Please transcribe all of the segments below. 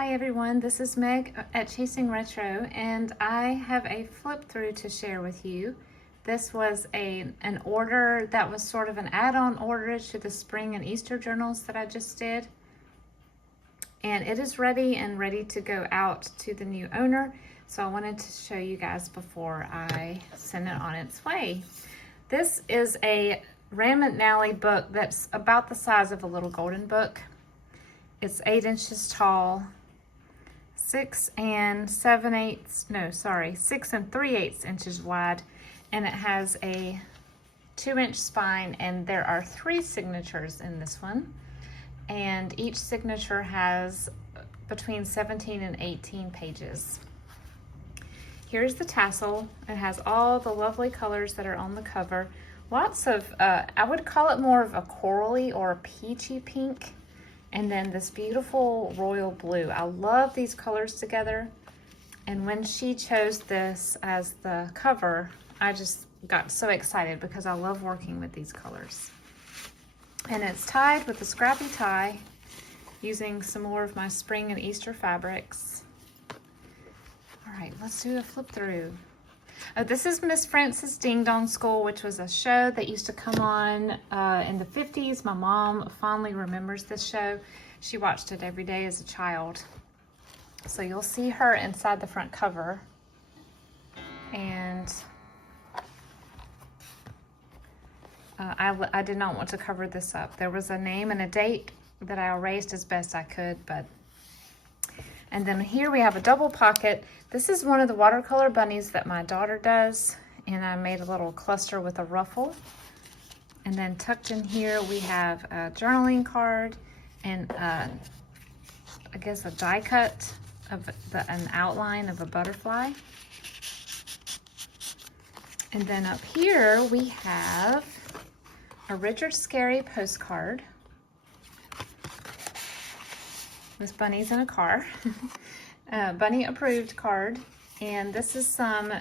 Hi everyone, this is Meg at Chasing Retro, and I have a flip through to share with you. This was an order that was sort of an add-on order to the spring and Easter journals that I just did. And it is ready to go out to the new owner. So I wanted to show you guys before I send it on its way. This is a McNally book that's about the size of a little golden book. It's 8 inches tall, 6 and 3/8 inches wide, and it has a 2-inch spine, and there are 3 signatures in this one, and each signature has between 17 and 18 pages. Here's the tassel. It has all the lovely colors that are on the cover. Lots of, I would call it more of a corally or a peachy pink. And then this beautiful royal blue. I love these colors together. And when she chose this as the cover, I just got so excited because I love working with these colors. And it's tied with a scrappy tie using some more of my spring and Easter fabrics. All right, let's do a flip through. This is Miss Frances Ding Dong School, which was a show that used to come on in the 50s. My mom fondly remembers this show. She watched it every day as a child. So you'll see her inside the front cover. And I did not want to cover this up. There was a name and a date that I erased as best I could, and then here we have a double pocket. This is one of the watercolor bunnies that my daughter does, and I made a little cluster with a ruffle. And then tucked in here we have a journaling card and I guess a die cut of an outline of a butterfly. And then up here we have a Richard Scarry postcard with bunnies in a car. Bunny approved card. And this is some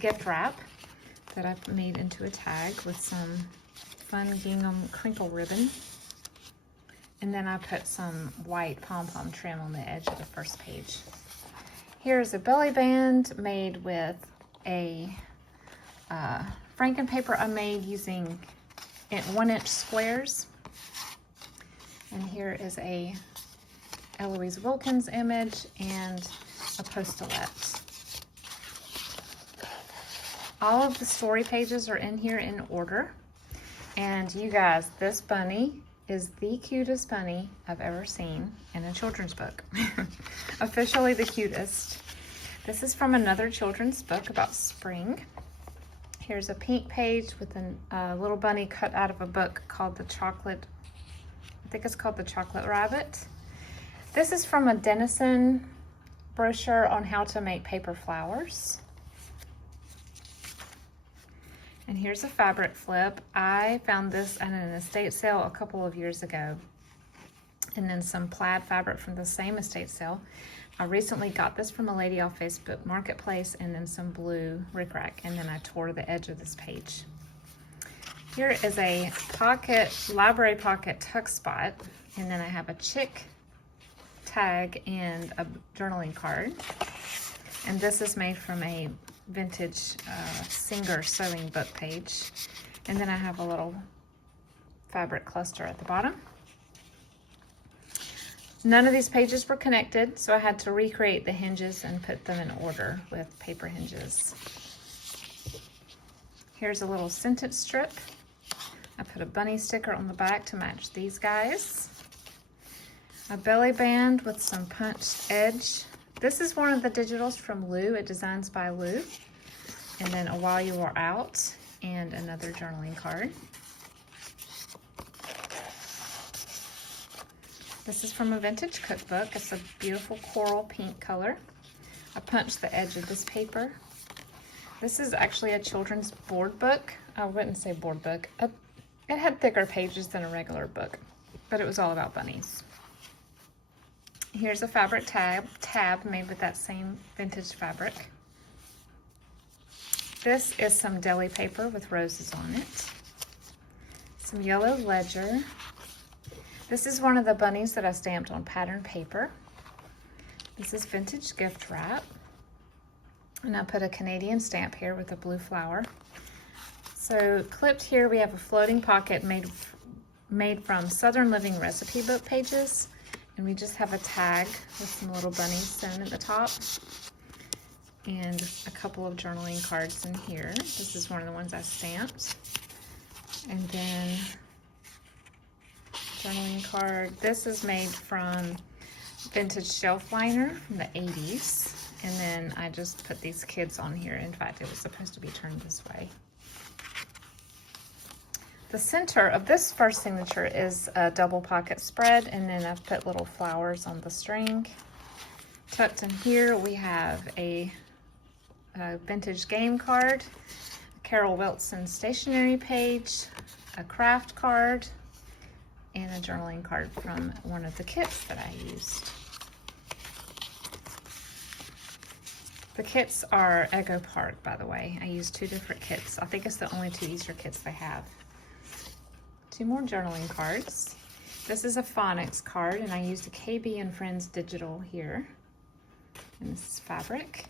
gift wrap that I made into a tag with some fun gingham crinkle ribbon. And then I put some white pom-pom trim on the edge of the first page. Here's a belly band made with a franken paper I made using 1-inch squares. And here is a Eloise Wilkins image and a postulette. All of the story pages are in here in order. And you guys, this bunny is the cutest bunny I've ever seen in a children's book. Officially the cutest. This is from another children's book about spring. Here's a pink page with a little bunny cut out of a book called the Chocolate, I think it's called the Chocolate Rabbit. This is from a Dennison brochure on how to make paper flowers. And here's a fabric flip. I found this at an estate sale a couple of years ago. And then some plaid fabric from the same estate sale. I recently got this from a lady off Facebook Marketplace, and then some blue rickrack. And then I tore the edge of this page. Here is a library pocket tuck spot. And then I have a chick tag and a journaling card. And this is made from a vintage Singer sewing book page. And then I have a little fabric cluster at the bottom. None of these pages were connected, so I had to recreate the hinges and put them in order with paper hinges. Here's a little sentence strip. I put a bunny sticker on the back to match these guys. A belly band with some punched edge. This is one of the digitals from Lou at Designs by Lou. And then a While You Are Out and another journaling card. This is from a vintage cookbook. It's a beautiful coral pink color. I punched the edge of this paper. This is actually a children's board book. I wouldn't say board book. It had thicker pages than a regular book, but it was all about bunnies. Here's a fabric tab made with that same vintage fabric. This is some deli paper with roses on it. Some yellow ledger. This is one of the bunnies that I stamped on pattern paper. This is vintage gift wrap. And I put a Canadian stamp here with a blue flower. So clipped here we have a floating pocket made from Southern Living recipe book pages. And we just have a tag with some little bunnies sewn at the top. And a couple of journaling cards in here. This is one of the ones I stamped. And then journaling card. This is made from vintage shelf liner from the 80s. And then I just put these kids on here. In fact, it was supposed to be turned this way. The center of this first signature is a double pocket spread, and then I've put little flowers on the string. Tucked in here, we have a vintage game card, a Carol Wilson stationery page, a craft card, and a journaling card from one of the kits that I used. The kits are Echo Park, by the way. I used 2 different kits. I think it's the only 2 Easter kits they have. 2 more journaling cards. This is a phonics card, and I used a KB and Friends digital here. And this is fabric.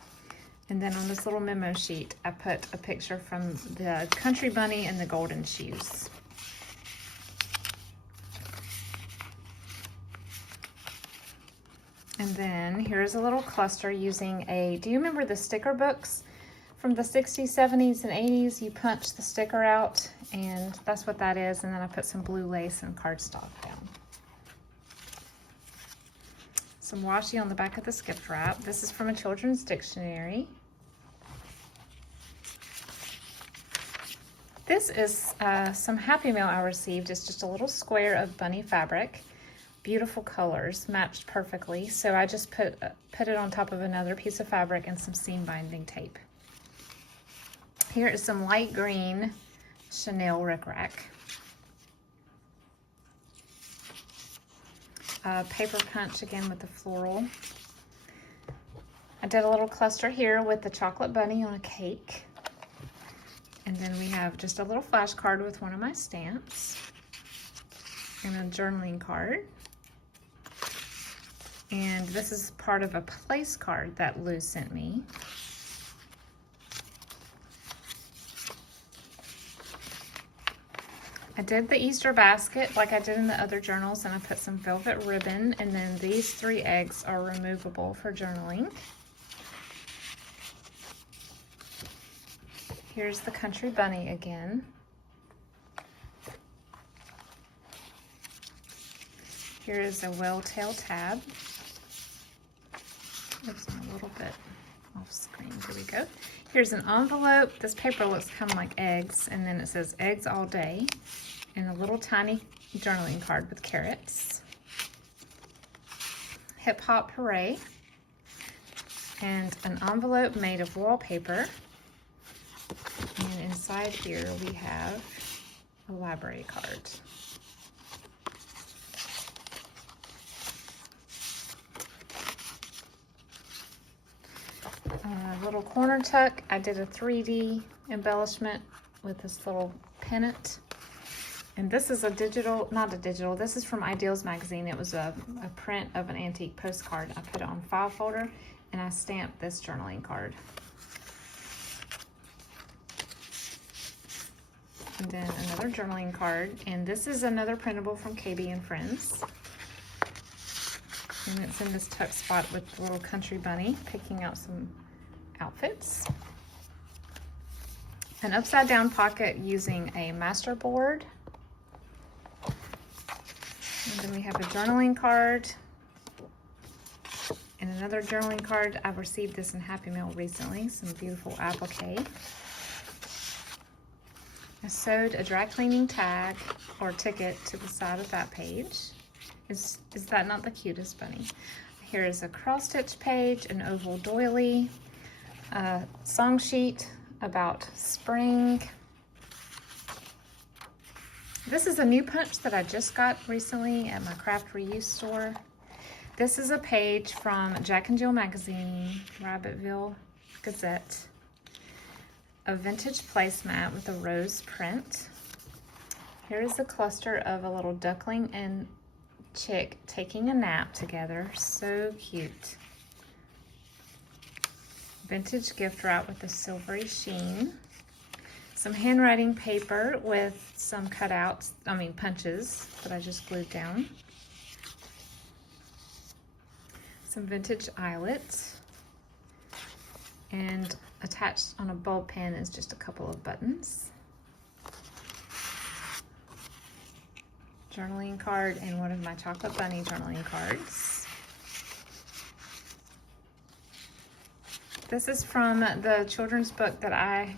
And then on this little memo sheet, I put a picture from the Country Bunny and the Golden Shoes. And then here's a little cluster using do you remember the sticker books from the 60s, 70s, and 80s? You punch the sticker out, and that's what that is. And then I put some blue lace and cardstock down. Some washi on the back of this gift wrap. This is from a children's dictionary. This is some Happy Mail I received. It's just a little square of bunny fabric. Beautiful colors, matched perfectly. So I just put it on top of another piece of fabric and some seam binding tape. Here is some light green Chanel rickrack. Paper punch again with the floral. I did a little cluster here with the chocolate bunny on a cake. And then we have just a little flashcard with one of my stamps. And a journaling card. And this is part of a place card that Lou sent me. I did the Easter basket like I did in the other journals, and I put some velvet ribbon, and then these 3 eggs are removable for journaling. Here's the Country Bunny again. Here is a Well-Tail tab. Oops, I'm a little bit off screen. Here we go. Here's an envelope. This paper looks kind of like eggs, and then it says eggs all day, and a little tiny journaling card with carrots. Hip Hop Hooray, and an envelope made of wallpaper. And inside here we have a library card. Little corner tuck. I did a 3D embellishment with this little pennant. And this is this is from Ideals magazine. It was a print of an antique postcard. I put it on file folder, and I stamped this journaling card. And then another journaling card, and this is another printable from KB and Friends. And it's in this tuck spot with the little Country Bunny picking out some outfits. An upside down pocket using a master board. And then we have a journaling card and another journaling card. I've received this in Happy Mail recently. Some beautiful applique. I sewed a dry cleaning tag or ticket to the side of that page. Is that not the cutest bunny? Here is a cross stitch page, an oval doily, a song sheet about spring. This is a new punch that I just got recently at my craft reuse store. This is a page from Jack and Jill magazine, Rabbitville Gazette. A vintage placemat with a rose print. Here is a cluster of a little duckling and chick taking a nap together. So cute. vintage gift wrap with a silvery sheen, some handwriting paper with some cutouts, punches that I just glued down, some vintage eyelets, and attached on a bulb pen is just a couple of buttons, journaling card, and one of my chocolate bunny journaling cards. This is from the children's book that I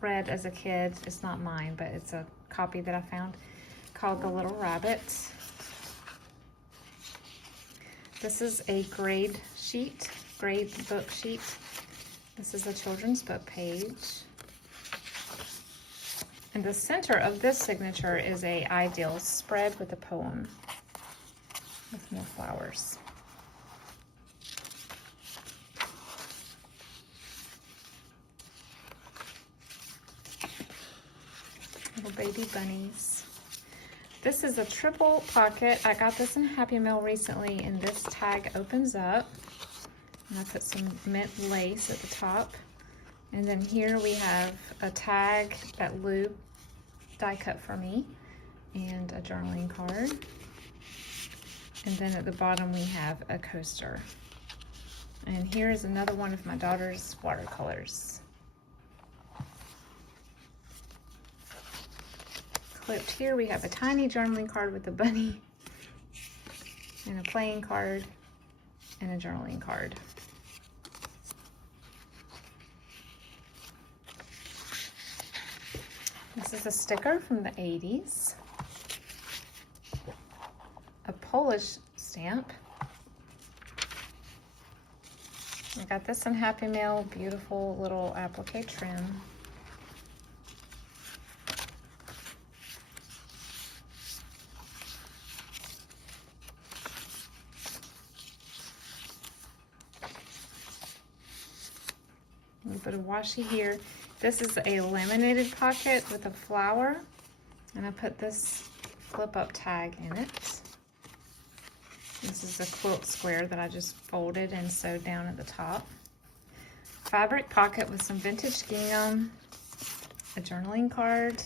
read as a kid. It's not mine, but it's a copy that I found called The Little Rabbit. This is a grade book sheet. This is a children's book page. And the center of this signature is a ideal spread with a poem with more flowers. Little baby bunnies. This is a triple pocket. I got this in Happy Mail recently, and this tag opens up. And I put some mint lace at the top. And then here we have a tag that Lou die cut for me, and a journaling card. And then at the bottom we have a coaster. And here's another one of my daughter's watercolors. Clipped here we have a tiny journaling card with a bunny, and a playing card, and a journaling card. This is a sticker from the 80s, a Polish stamp. I got this in Happy Mail, beautiful little applique trim. A little bit of washi here. This is a laminated pocket with a flower, and I put this flip-up tag in it. This is a quilt square that I just folded and sewed down at the top. Fabric pocket with some vintage gingham, a journaling card,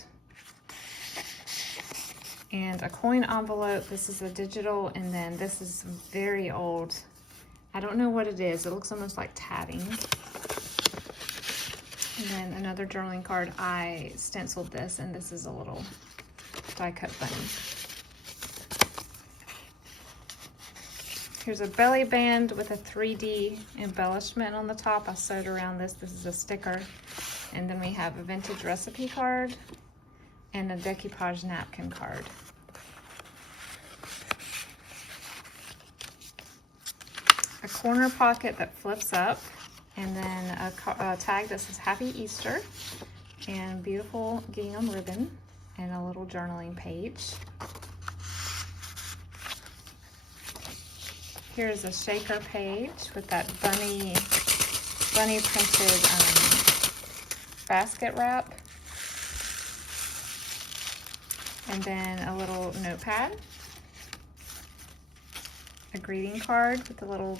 and a coin envelope. This is a digital, and then this is some very old, I don't know what it is. It looks almost like tatting. And then another journaling card. I stenciled this, and this is a little die-cut bunny. Here's a belly band with a 3D embellishment on the top. I sewed around this. This is a sticker. And then we have a vintage recipe card and a decoupage napkin card. A corner pocket that flips up. And then a tag that says Happy Easter, and beautiful gingham ribbon, and a little journaling page. Here's a shaker page with that bunny printed basket wrap. And then a little notepad. A greeting card with a little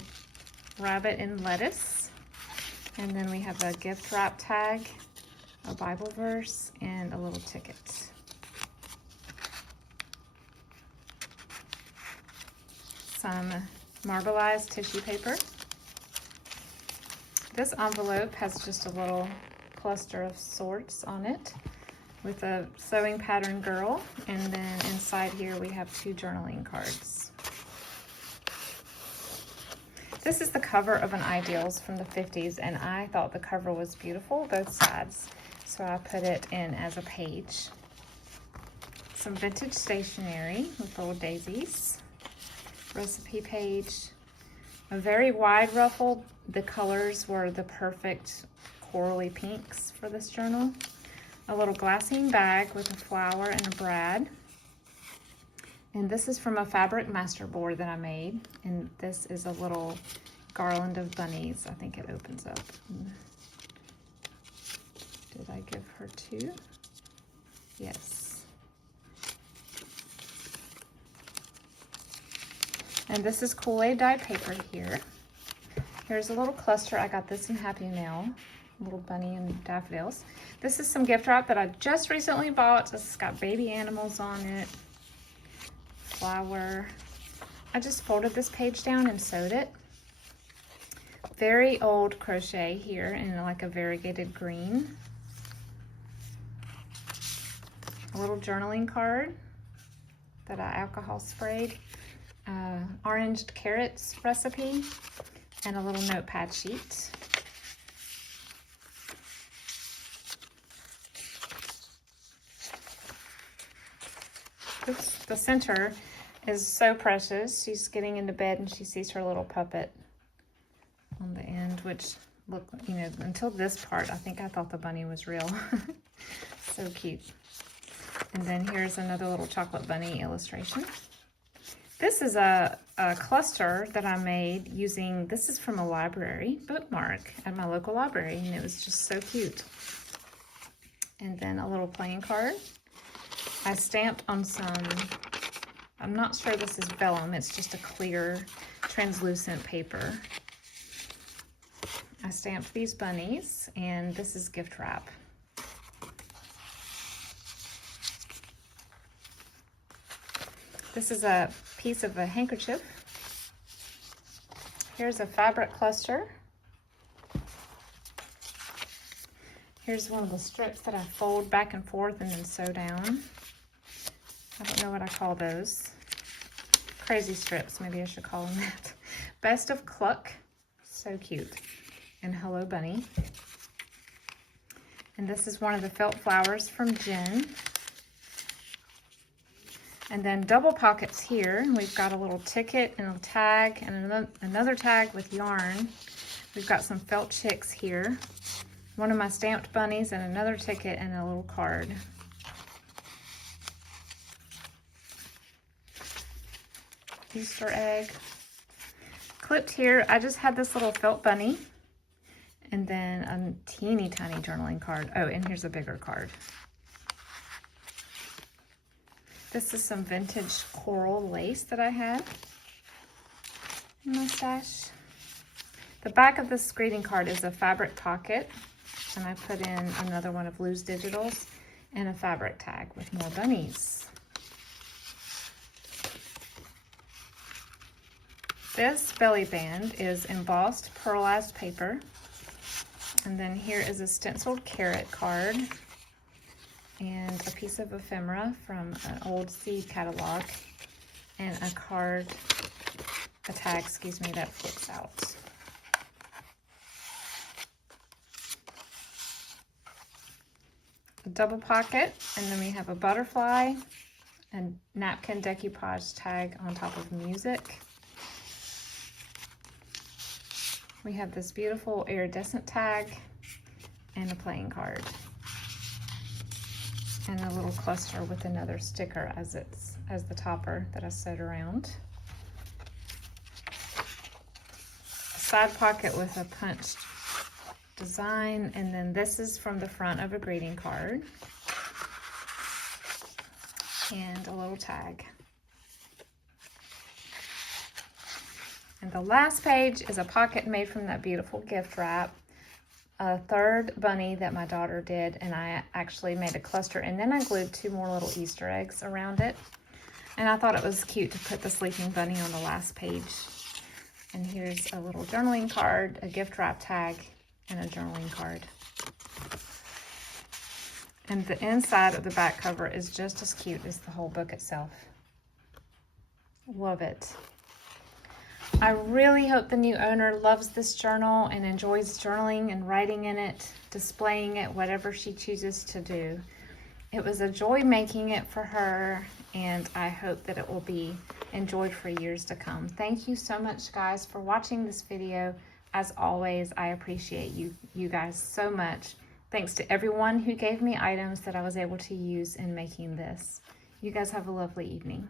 rabbit and lettuce. And then we have a gift wrap tag, a Bible verse, and a little ticket. Some marbleized tissue paper. This envelope has just a little cluster of sorts on it with a sewing pattern girl, and then inside here we have 2 journaling cards. This is the cover of an Ideals from the 50s, and I thought the cover was beautiful, both sides, so I put it in as a page. Some vintage stationery with little daisies, recipe page, a very wide ruffle. The colors were the perfect corally pinks for this journal. A little glassine bag with a flower and a brad. And this is from a fabric masterboard that I made. And this is a little garland of bunnies. I think it opens up. Did I give her 2? Yes. And this is Kool-Aid dyed paper here. Here's a little cluster. I got this in Happy Mail. Little bunny and daffodils. This is some gift wrap that I just recently bought. This has got baby animals on it. Flower. I just folded this page down and sewed it. Very old crochet here in like a variegated green. A little journaling card that I alcohol sprayed. Oranged carrots recipe and a little notepad sheet. Oops, the center is so precious. She's getting into bed and she sees her little puppet on the end, which look, you know, until this part, I think I thought the bunny was real. So cute. And then here's another little chocolate bunny illustration. This is a cluster that I made using, this is from a library bookmark at my local library, and it was just so cute. And then a little playing card. I stamped on some, I'm not sure this is vellum, it's just a clear translucent paper. I stamped these bunnies, and this is gift wrap. This is a piece of a handkerchief. Here's a fabric cluster. Here's one of the strips that I fold back and forth and then sew down. I don't know what I call those. Crazy strips, maybe I should call them that. Best of Cluck, so cute. And Hello Bunny. And this is one of the felt flowers from Jen. And then double pockets here. We've got a little ticket and a tag and another tag with yarn. We've got some felt chicks here. One of my stamped bunnies and another ticket and a little card. Easter egg. Clipped here, I just had this little felt bunny. And then a teeny tiny journaling card. Oh, and here's a bigger card. This is some vintage coral lace that I had in my stash. The back of this greeting card is a fabric pocket, and I put in another one of Lou's Digitals and a fabric tag with more bunnies. This belly band is embossed pearlized paper, and then here is a stenciled carrot card and a piece of ephemera from an old seed catalog, and a card, a tag, excuse me, that flips out. A double pocket, and then we have a butterfly and napkin decoupage tag on top of music. We have this beautiful iridescent tag and a playing card. And a little cluster with another sticker as the topper that I sewed around. A side pocket with a punched design, and then this is from the front of a greeting card. And a little tag. And the last page is a pocket made from that beautiful gift wrap. A third bunny that my daughter did, and I actually made a cluster, and then I glued 2 more little Easter eggs around it. And I thought it was cute to put the sleeping bunny on the last page. And here's a little journaling card, a gift wrap tag, and a journaling card. And the inside of the back cover is just as cute as the whole book itself. Love it. I really hope the new owner loves this journal and enjoys journaling and writing in it, displaying it, whatever she chooses to do. It was a joy making it for her, and I hope that it will be enjoyed for years to come. Thank you so much, guys, for watching this video. As always, I appreciate you guys so much. Thanks to everyone who gave me items that I was able to use in making this. You guys have a lovely evening.